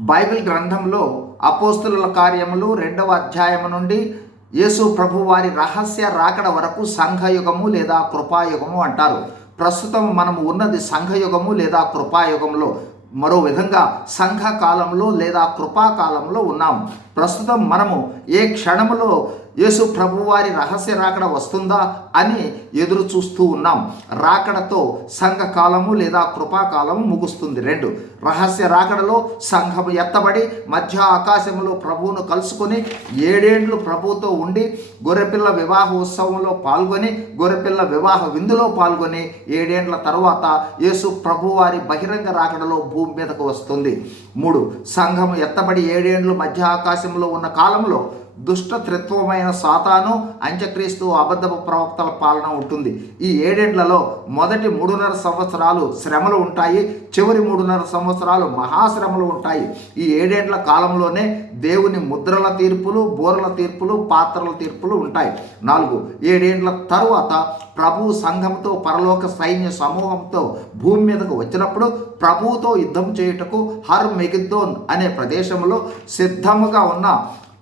Bible గ్రంథంలో అపోస్తుల కార్యములు రెండవ అధ్యాయము నుండి యేసు ప్రభు వారి రహస్య రాకడ వరకు సంఘయుగము లేదా కృపాయుగము అంటారు. ప్రస్తుతం మనము ఉన్నది సంఘయుగము లేదా కృపాయుగంలో. మరో విధంగా సంఘ కాలంలో లేదా కృపాకాలంలో ఉన్నాం ప్రస్తుతం మనము ఏ క్షణములో యేసు ప్రభువారి రహస్య రాకడ వస్తుందా అని ఎదురు చూస్తూ ఉన్నాం. రాకడతో సంఘ కాలము లేదా కృపాకాలము ముగుస్తుంది. రెండు రహస్య రాకడలో సంఘము ఎత్తబడి మధ్య ఆకాశంలో ప్రభువును కలుసుకొని ఏడేండ్లు ప్రభువుతో ఉండి గొర్రెపిల్ల వివాహ ఉత్సవంలో పాల్గొని గొర్రెపిల్ల వివాహ విందులో పాల్గొని ఏడేండ్ల తర్వాత యేసు ప్రభువారి బహిరంగ రాకడలో భూమి మీదకు వస్తుంది. మూడు సంఘము ఎత్తబడి ఏడేండ్లు మధ్య ఆకాశంలో ఉన్న కాలంలో దుష్టత్రిత్వమైన సాతాను అంత్యక్రీస్తు అబద్ధపు ప్రవక్తల పాలన ఉంటుంది. ఈ ఏడేండ్లలో మొదటి మూడున్నర సంవత్సరాలు శ్రమలు ఉంటాయి. చివరి మూడున్నర సంవత్సరాలు మహాశ్రమలు ఉంటాయి. ఈ ఏడేండ్ల కాలంలోనే దేవుని ముద్రల తీర్పులు బోరల తీర్పులు పాత్రల తీర్పులు ఉంటాయి. నాలుగు ఏడేండ్ల తరువాత ప్రభు సంఘంతో పరలోక సైన్య సమూహంతో భూమి మీదకు వచ్చినప్పుడు ప్రభువుతో యుద్ధం చేయుటకు హర్ మెగిద్దోన్ అనే ప్రదేశంలో సిద్ధముగా ఉన్న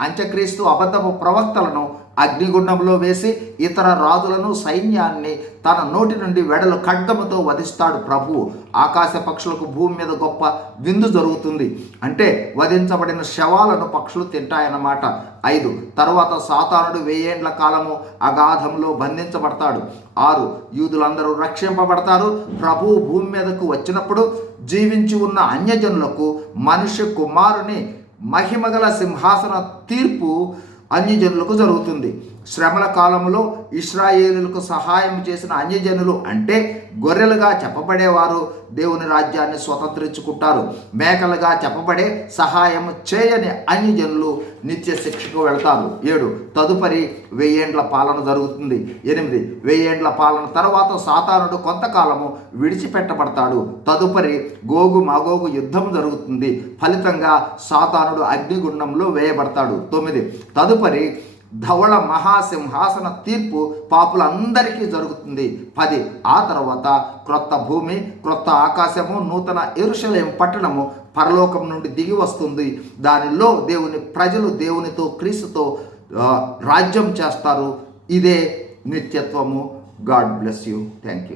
అంత్యక్రీస్తు అబద్ధపు ప్రవక్తలను అగ్నిగుండంలో వేసి ఇతర రాజులను సైన్యాన్ని తన నోటి నుండి వెడలు ఖడ్గముతో వధిస్తాడు ప్రభువు ఆకాశ పక్షులకు భూమి మీద గొప్ప విందు జరుగుతుంది. అంటే వధించబడిన శవాలను పక్షులు తింటాయన్నమాట. ఐదు తర్వాత సాతానుడు వెయ్యేండ్ల కాలము అగాధంలో బంధించబడతాడు. ఆరు యూదులందరూ రక్షింపబడతారు. ప్రభువు భూమి మీదకు వచ్చినప్పుడు జీవించి ఉన్న అన్యజనులకు మనుష్య కుమారుని మహిమగల సింహాసన తీర్పు అన్యజనులకు జరుగుతుంది. శ్రమల కాలంలో ఇస్రాయేలులకు సహాయం చేసిన అన్యజనులు అంటే గొర్రెలుగా చెప్పబడేవారు. దేవుని రాజ్యాన్ని స్వతంత్రించుకుంటారు. మేకలుగా చెప్పబడే సహాయం చేయని అన్యజనులు నిత్య శిక్షకు వెళ్తారు. ఏడు తదుపరి వెయ్యేండ్ల పాలన జరుగుతుంది. ఎనిమిది వెయ్యేండ్ల పాలన తర్వాత సాతానుడు కొంతకాలము విడిచిపెట్టబడతాడు. తదుపరి గోగు మాగోగు యుద్ధం జరుగుతుంది. ఫలితంగా సాతానుడు అగ్నిగుండంలో వేయబడతాడు. తొమ్మిది తదుపరి తదుపరి ధవళ మహాసింహాసన తీర్పు పాపులందరికీ జరుగుతుంది. పది ఆ తర్వాత క్రొత్త భూమి క్రొత్త ఆకాశము నూతన ఎరుషలేం పట్టణము పరలోకం నుండి దిగి వస్తుంది. దానిలో దేవుని ప్రజలు దేవునితో క్రీస్తుతో రాజ్యం చేస్తారు. ఇదే నిత్యత్వము. God bless you. Thank you